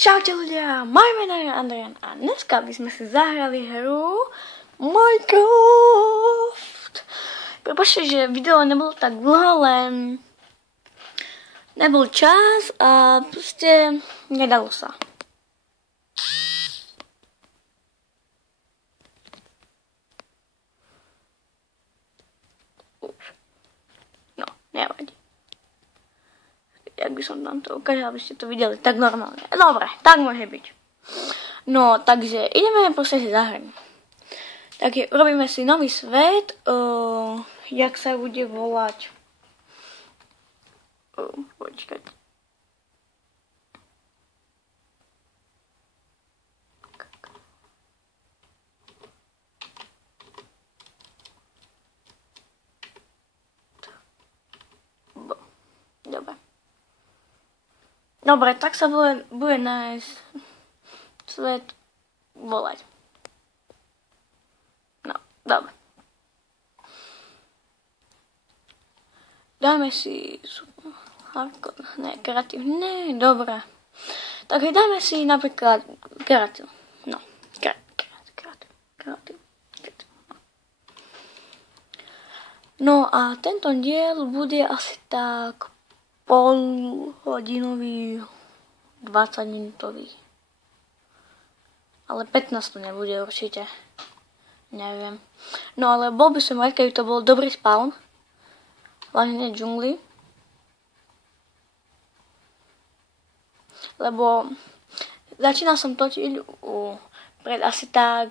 Čaute ľudia, moje meno je Andrian a dneska by sme si zahrali hru Minecraft. Prepáčte, že video nebolo tak dlho, len nebol čas a proste nedalo sa. No, nevadí. Jak by som tam to ukázal, aby ste to videli tak normálne. Dobre, tak môže byť. No, takže ideme proste si zahrať. Tak robíme si nový svet, jak sa bude volať. Počkať. Dobre. Dobre, tak sa bude nájsť svet volať. No, dobre. Dáme si kreatívne, dobre. Takže dáme si napríklad kreatív. No, kreatív. No a tento diel bude asi tak polhodinový, 20 minútový. Ale 15 to nebude určite. Neviem. No ale bol by som rád, keby to bol dobrý spawn. Hlavne džungli. Lebo začínal som točiť pred asi tak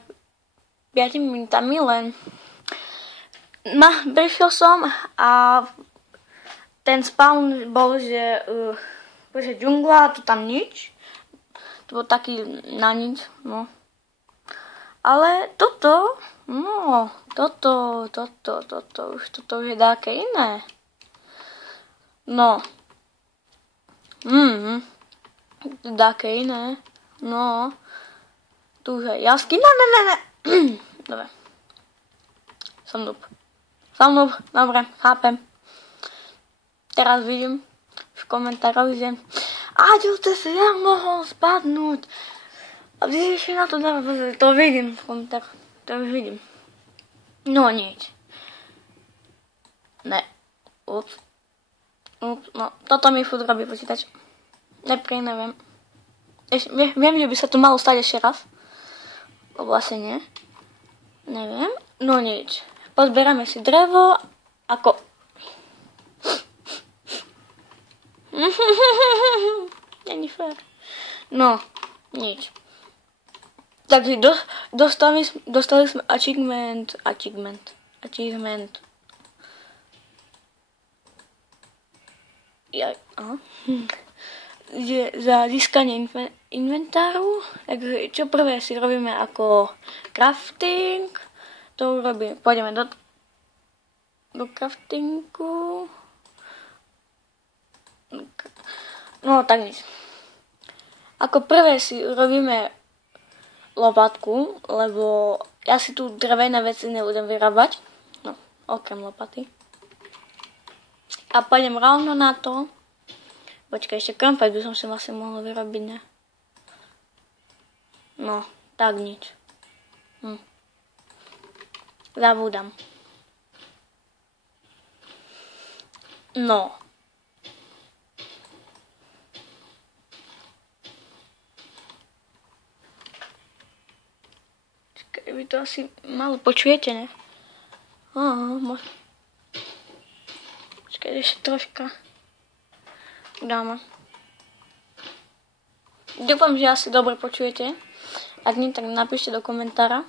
5 minútami, len prišiel som a ten spawn bol, že džungla, tu tam nič. To bol taký na nič, no. Ale toto už je dáke iné. No. Dáke iné. No. Tu už je jasky. Ne. Dobre. Som noob. Dobre, chápem. Teraz vidím v komentároch, že Aďo, to si ja mohol spadnúť. A vy ešte na to dáme pozrieť. To vidím v komentároch. To už vidím. No nič. Ne. Ups. No, toto mi furt robí počítač. Neviem. Viem, že by sa to malo stať ešte raz. Lebo asi nie. Neviem. No nič. Pozberáme si drevo. Ako není fér. No, nič. Takže dostali sme achievement. Za získanie inventáru. Takže čo prvé si robíme ako crafting. To urobíme. Pôjdeme do craftingu. No tak nič. Ako prvé si robíme lopatku, lebo ja si tu drevené veci nebudem vyrábať. No, okrem lopaty. A pôjdem rovno na to. Počkaj, ešte krampeť by som si vlastne mohol vyrobiť, ne? No, tak nič. Zabúdam. No. Vy to asi malo počujete, ne? Počkaj, ešte troška. Dáme. Dúfam, že asi dobre počujete. Ak nie, tak napíšte do komentára.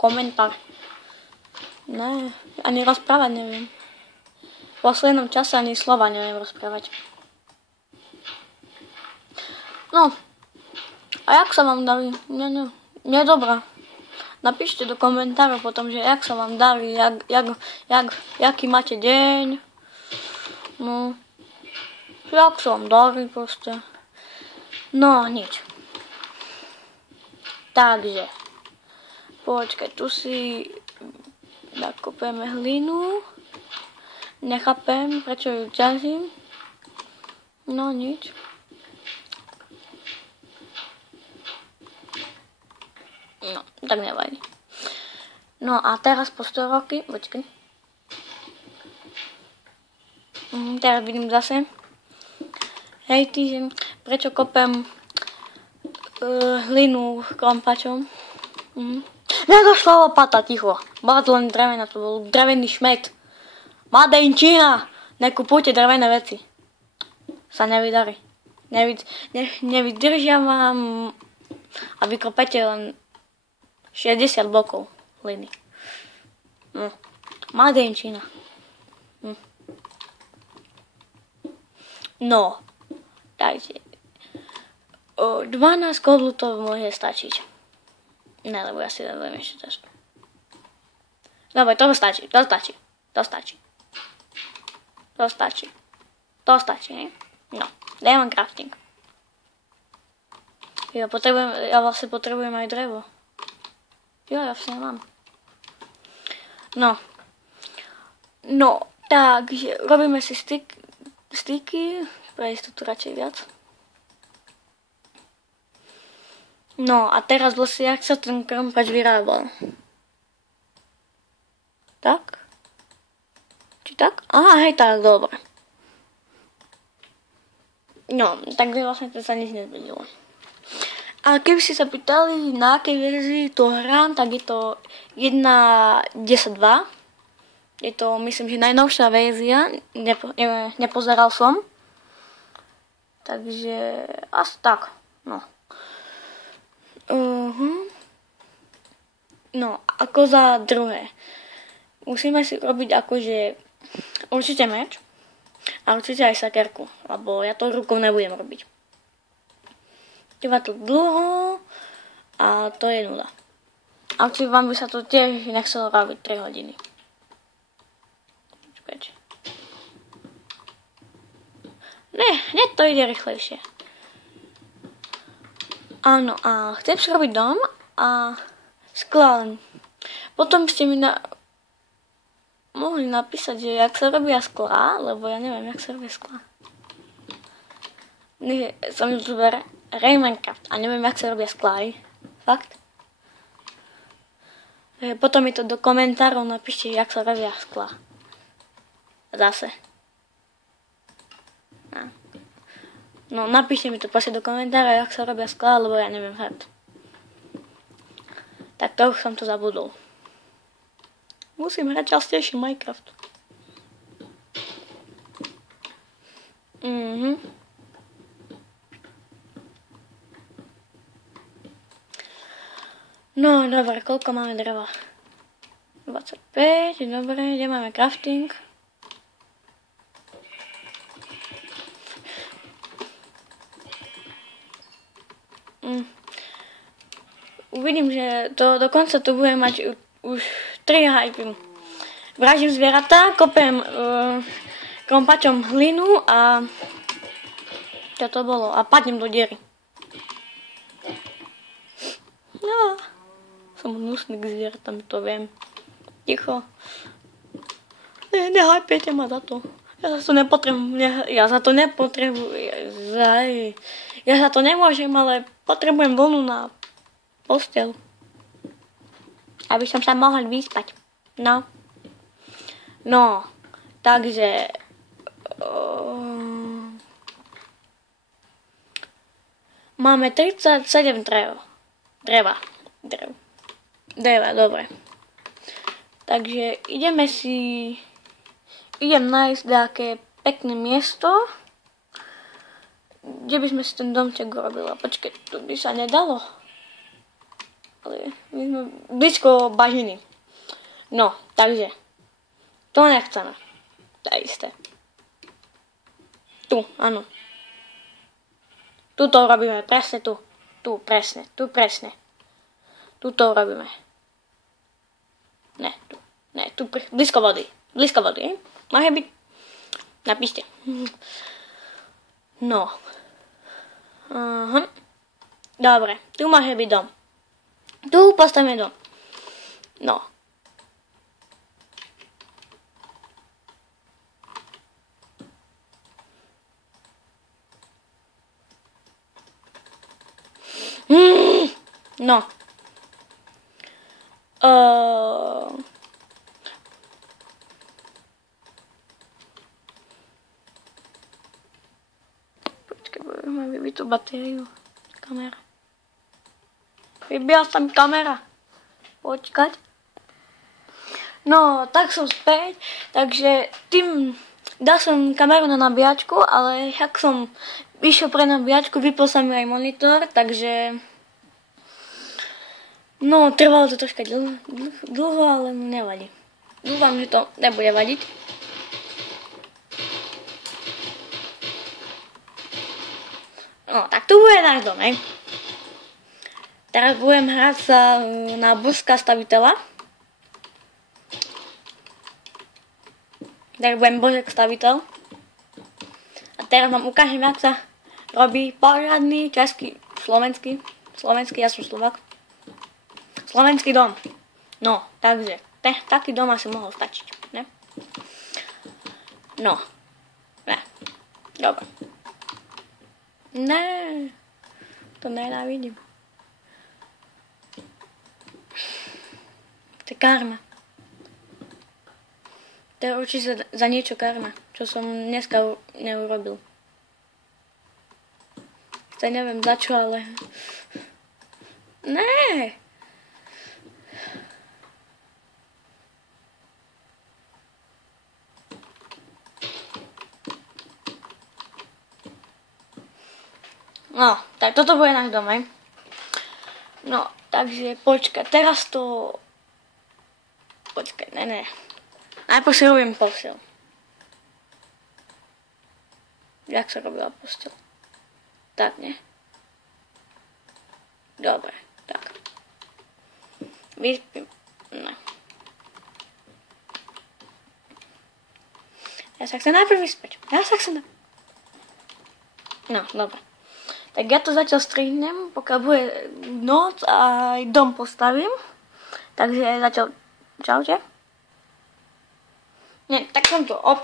Komentár. Ne, ani rozprávať neviem. V poslednom čase ani slova neviem rozprávať. No. A jak sa vám darí? Nie dobrá. Napíšte do komentárov potom, že jak sa vám darí, jaký máte deň. No. Jak sa vám darí proste. No, nič. Takže. Počkaj, tu si nakopeme hlinu. Nechápem, prečo ju ťažím. No, nič. No, tak nevadí. No a teraz po 100 roky, počkaj. Teraz vidím zase. Hej, týždeň, prečo kopem hlinu krompačom? Nedošla lopata, ticho. Bola to len drevená, to bol drevený šmet. Made in Čína. Nekupujte drevené veci. Sa nevydarí. Nevydržia vám a vykopete len 60 blokov hliny. Made in Čína. No, takže 12 koblutov môže stačiť. Ne, lebo ja si dávam ešte testu. Dobre, to stačí. To stačí, hej? No, dávam crafting. Ja vlastne potrebujem aj drevo. Ja vlastne mám. No, takže robíme si styky, pre istotu radšej viac. No a teraz vlastne, jak sa ten krompač vyrábal? Tak? Či tak? Aha, hej, tak, dobre. No, takže vlastne to sa nič nezmenilo. A keby ste sa pýtali, na akej verzii to hrám, tak je to 1.10.2. Je to, myslím, že najnovšia verzia. Nepozeral som. Takže asi tak. No. No, ako za druhé. Musíme si robiť akože určite meč a určite aj sakerku, lebo ja to rukou nebudem robiť. Trvá to dlho a to je nuda. A určite vám by sa to tiež nechcelo robiť 3 hodiny. Počkajte. Ne, hneď to ide rýchlejšie. Áno, a chcem si robiť dom a skla. Potom ste mi mohli napísať, že jak sa robia sklá, lebo ja neviem, jak sa robia sklá. Som youtuber Minecraft a neviem, jak sa robia sklá. Fakt? Potom mi to do komentárov napíšte, jak sa robia sklá. Zase. No, napíšte mi to prosím do komentára, jak sa robia sklá, lebo ja neviem fakt. Tak to už som to zabudol. Musím hrať častejšie Minecraft. No, dobre, koľko máme dreva? 25, dobre, kde máme crafting? Uvidím, že dokonca tu budem mať už 3 hypy. Vražím zvieratá, kopem krompačom hlinu a čo to bolo? A padnem do diery. No, som hnusný k zvieratám, to viem. Ticho. Nehypejte ma za to. Ja za to nemôžem, ale potrebujem vlnu na posteľ. Aby som sa mohol vyspať. No, takže máme 37 dreva, dobre. Takže idem nájsť nejaké pekné miesto, kde by sme si ten domček urobili. Počkej, tu by sa nedalo. Ale my sme blízko bažiny. No, takže to nechceme. To je isté. Tu, áno. Tu to robíme, presne tu. Tu presne. Tu to robíme. Ne, tu blízko vody, Môže byť? Napíšte. No. Dobre, tu môže byť dom. Tu postavíme dom. No. No. Počkaj, budeme vybiť tú batériu. Kamera. Vybila sa mi kamera. Počkať. No, tak som späť. Takže tým dal som kameru na nabíjačku, ale jak som išiel pre nabíjačku, vypol sa mi aj monitor, takže no, trvalo to troška dlho, ale nevadí. Dúfam, že to nebude vadiť. No, tak tu bude náš dom, hej. Teraz budem hrať sa na božská staviteľa. Tak budem božek staviteľ. A teraz vám ukážem, jak sa robí poriadny český, slovenský, ja som Slovák. Slovenský dom. No, takže, taký dom asi mohol stačiť, ne? No, ne, dobre. Ne, to nenávidím. To je karma. To je určite za niečo karma, čo som dneska neurobil. To neviem za čo, ale... Ne. No, tak toto bude náš dom, hej. No, takže počkaj, teraz to... Počkaj, ne. Najprv si robím posteľ. Jak sa robila posteľ? Tak, nie? Dobre, tak. Vyspím. No. Ja sa chcem najprv vyspať. No, dobre. Tak ja to zatiaľ strihnem, pokiaľ bude noc a aj dom postavím. Takže zatiaľ... Čaute. Nie, tak som to opäť.